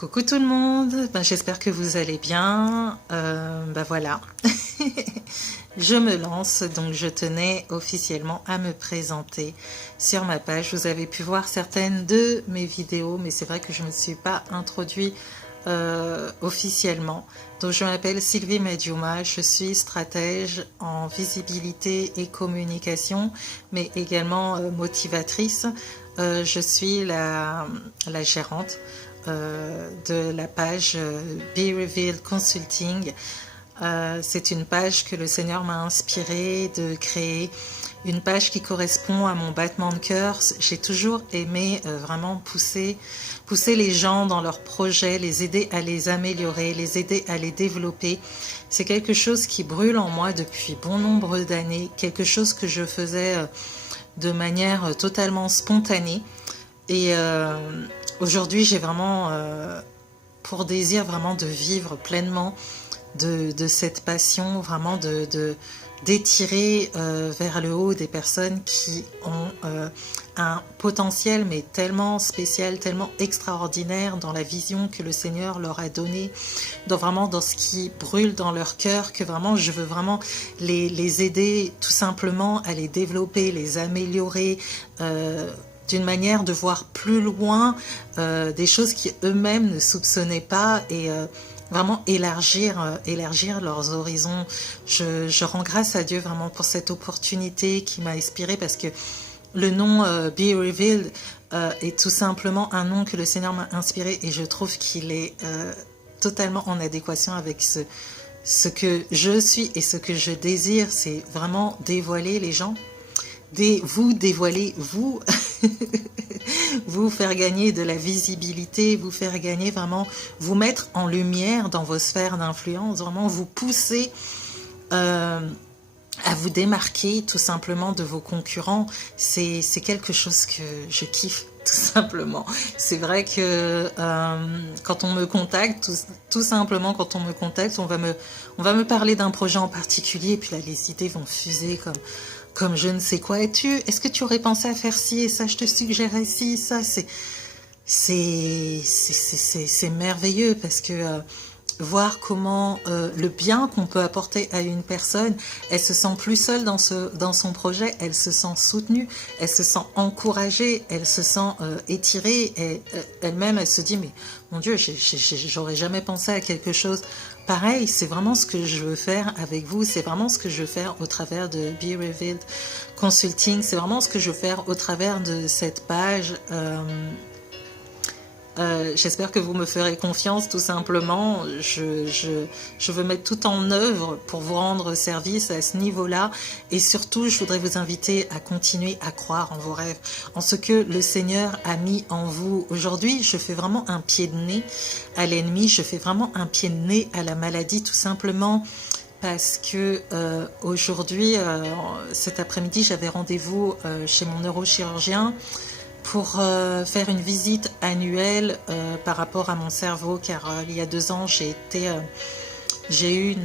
Coucou tout le monde, j'espère que vous allez bien. Voilà, je me lance, donc je tenais officiellement à me présenter sur ma page. Vous avez pu voir certaines de mes vidéos, mais c'est vrai que je ne me suis pas introduite officiellement. Donc je m'appelle Sylvie Mediuma, je suis stratège en visibilité et communication, mais également motivatrice. Je suis la gérante de la page Be Revealed Consulting. C'est une page que le Seigneur m'a inspiré de créer, une page qui correspond à mon battement de cœur. J'ai toujours aimé vraiment pousser les gens dans leurs projets, les aider à les améliorer, les aider à les développer. C'est quelque chose qui brûle en moi depuis bon nombre d'années, quelque chose que je faisais de manière totalement spontanée. Et aujourd'hui, j'ai vraiment pour désir vraiment de vivre pleinement de cette passion, vraiment d'étirer vers le haut des personnes qui ont un potentiel mais tellement spécial, tellement extraordinaire dans la vision que le Seigneur leur a donnée, dans ce qui brûle dans leur cœur, que vraiment je veux vraiment les aider tout simplement à les développer, les améliorer, d'une manière de voir plus loin des choses qui eux-mêmes ne soupçonnaient pas et vraiment élargir leurs horizons. Je rends grâce à Dieu vraiment pour cette opportunité qui m'a inspirée, parce que le nom Be Revealed est tout simplement un nom que le Seigneur m'a inspiré, et je trouve qu'il est totalement en adéquation avec ce que je suis et ce que je désire. C'est vraiment dévoiler les gens, vous dévoiler, vous vous faire gagner de la visibilité, vous faire gagner vraiment, vous mettre en lumière dans vos sphères d'influence, vraiment vous pousser à vous démarquer tout simplement de vos concurrents. C'est quelque chose que je kiffe tout simplement. C'est vrai que quand on me contacte, tout simplement quand on me contacte, on va me parler d'un projet en particulier, et puis là les idées vont fuser comme je ne sais quoi. Est-ce que tu aurais pensé à faire ci et ça, je te suggérais ci, ça, c'est merveilleux, parce que voir comment le bien qu'on peut apporter à une personne, elle se sent plus seule dans son projet, elle se sent soutenue, elle se sent encouragée, elle se sent étirée, et elle-même elle se dit mais mon Dieu, j'aurais jamais pensé à quelque chose pareil. C'est vraiment ce que je veux faire avec vous, c'est vraiment ce que je veux faire au travers de Be Revealed Consulting, c'est vraiment ce que je veux faire au travers de cette page. J'espère que vous me ferez confiance, tout simplement. Je veux mettre tout en œuvre pour vous rendre service à ce niveau-là, et surtout je voudrais vous inviter à continuer à croire en vos rêves, en ce que le Seigneur a mis en vous. Aujourd'hui, je fais vraiment un pied de nez à l'ennemi, je fais vraiment un pied de nez à la maladie, tout simplement parce que aujourd'hui, cet après-midi, j'avais rendez-vous chez mon neurochirurgien pour faire une visite annuelle par rapport à mon cerveau, car il y a 2 ans, j'ai eu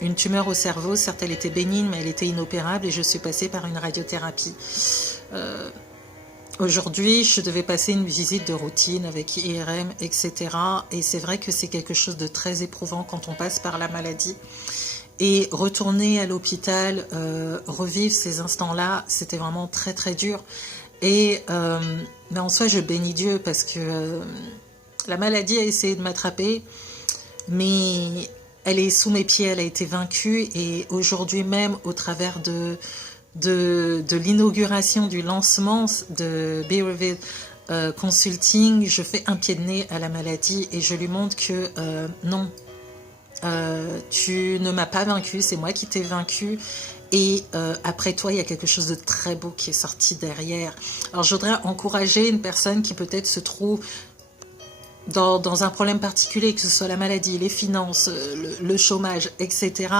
une tumeur au cerveau. Certes, elle était bénigne, mais elle était inopérable, et je suis passée par une radiothérapie. Aujourd'hui, je devais passer une visite de routine avec IRM, etc. Et c'est vrai que c'est quelque chose de très éprouvant quand on passe par la maladie. Et retourner à l'hôpital, revivre ces instants-là, c'était vraiment très très dur. Et mais en soi, je bénis Dieu, parce que la maladie a essayé de m'attraper, mais elle est sous mes pieds, elle a été vaincue. Et aujourd'hui même, au travers de l'inauguration, du lancement de Be Revealed Consulting, je fais un pied de nez à la maladie, et je lui montre que non, tu ne m'as pas vaincu, c'est moi qui t'ai vaincu. Et après toi, il y a quelque chose de très beau qui est sorti derrière. Alors, je voudrais encourager une personne qui peut-être se trouve dans un problème particulier, que ce soit la maladie, les finances, le chômage, etc.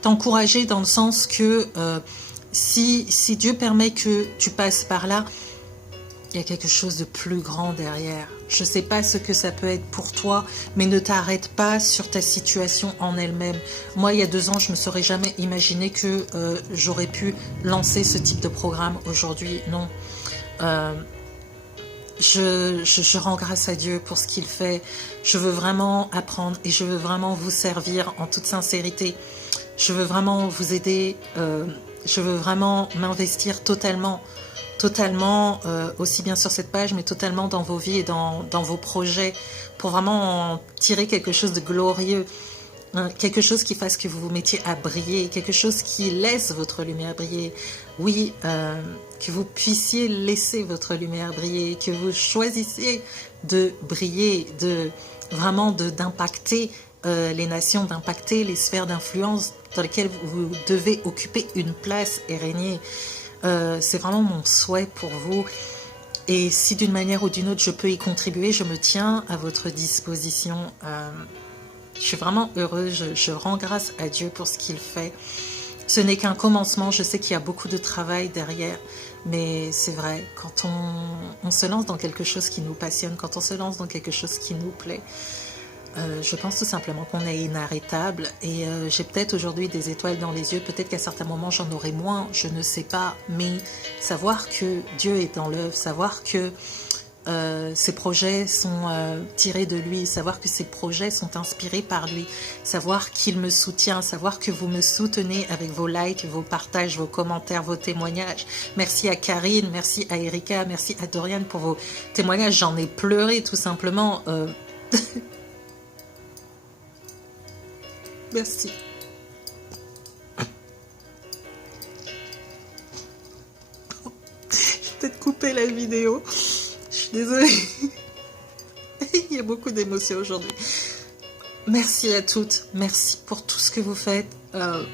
T'encourager dans le sens que si Dieu permet que tu passes par là, il y a quelque chose de plus grand derrière. Je ne sais pas ce que ça peut être pour toi, mais ne t'arrête pas sur ta situation en elle-même. Moi, il y a 2 ans, je ne me serais jamais imaginé que j'aurais pu lancer ce type de programme aujourd'hui. Non. je rends grâce à Dieu pour ce qu'il fait. Je veux vraiment apprendre et je veux vraiment vous servir en toute sincérité. Je veux vraiment vous aider. Je veux vraiment m'investir totalement, aussi bien sur cette page, mais totalement dans vos vies et dans vos projets, pour vraiment en tirer quelque chose de glorieux. Quelque chose qui fasse que vous vous mettiez à briller, quelque chose qui laisse votre lumière briller. Oui, que vous puissiez laisser votre lumière briller, que vous choisissiez de briller, d'impacter les nations, d'impacter les sphères d'influence dans lesquelles vous devez occuper une place et régner. C'est vraiment mon souhait pour vous. Et si d'une manière ou d'une autre je peux y contribuer, je me tiens à votre disposition. Je suis vraiment heureuse, je rends grâce à Dieu pour ce qu'il fait. Ce n'est qu'un commencement, je sais qu'il y a beaucoup de travail derrière, mais c'est vrai, quand on se lance dans quelque chose qui nous passionne, quand on se lance dans quelque chose qui nous plaît, je pense tout simplement qu'on est inarrêtable et j'ai peut-être aujourd'hui des étoiles dans les yeux, peut-être qu'à certains moments j'en aurai moins, je ne sais pas, mais savoir que Dieu est dans l'œuvre, savoir que ces projets sont tirés de lui, savoir que ces projets sont inspirés par lui, savoir qu'il me soutient, savoir que vous me soutenez avec vos likes, vos partages, vos commentaires, vos témoignages. Merci à Karine, merci à Erika, merci à Dorian pour vos témoignages. J'en ai pleuré tout simplement. Merci. Je vais peut-être couper la vidéo. Je suis désolée. Il y a beaucoup d'émotions aujourd'hui. Merci à toutes. Merci pour tout ce que vous faites. Que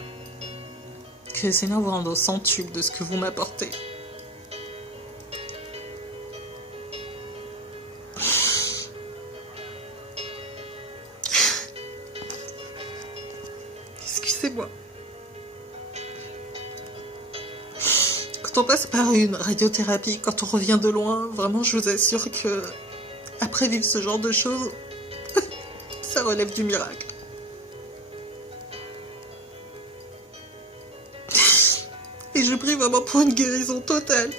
le Seigneur vous rende au centuple de ce que vous m'apportez. Excusez-moi. Quand on passe par une radiothérapie, quand on revient de loin, vraiment je vous assure que après vivre ce genre de choses, ça relève du miracle. Et je prie vraiment pour une guérison totale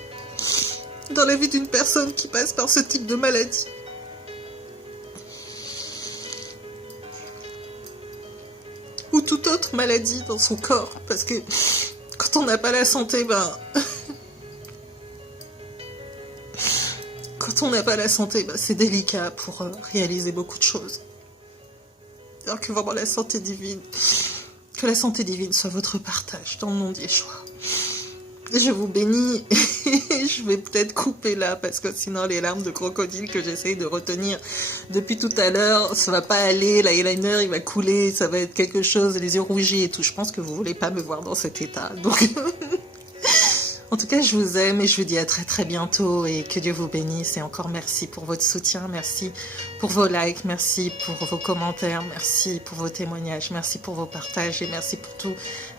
dans la vie d'une personne qui passe par ce type de maladie. Ou toute autre maladie dans son corps, parce que quand on n'a pas la santé, quand on n'a pas la santé, c'est délicat pour réaliser beaucoup de choses. Alors que vraiment la santé divine, que la santé divine soit votre partage dans le nom d'Yeshua. Je vous bénis et je vais peut-être couper là parce que sinon les larmes de crocodile que j'essaye de retenir depuis tout à l'heure, ça va pas aller, l'eyeliner il va couler, ça va être quelque chose, les yeux rougis et tout. Je pense que vous voulez pas me voir dans cet état. Donc en tout cas, je vous aime et je vous dis à très très bientôt et que Dieu vous bénisse et encore merci pour votre soutien, merci pour vos likes, merci pour vos commentaires, merci pour vos témoignages, merci pour vos partages et merci pour tout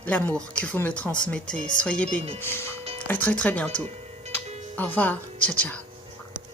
l'amour que vous me transmettez. Soyez bénis. À très très bientôt. Au revoir. Ciao ciao.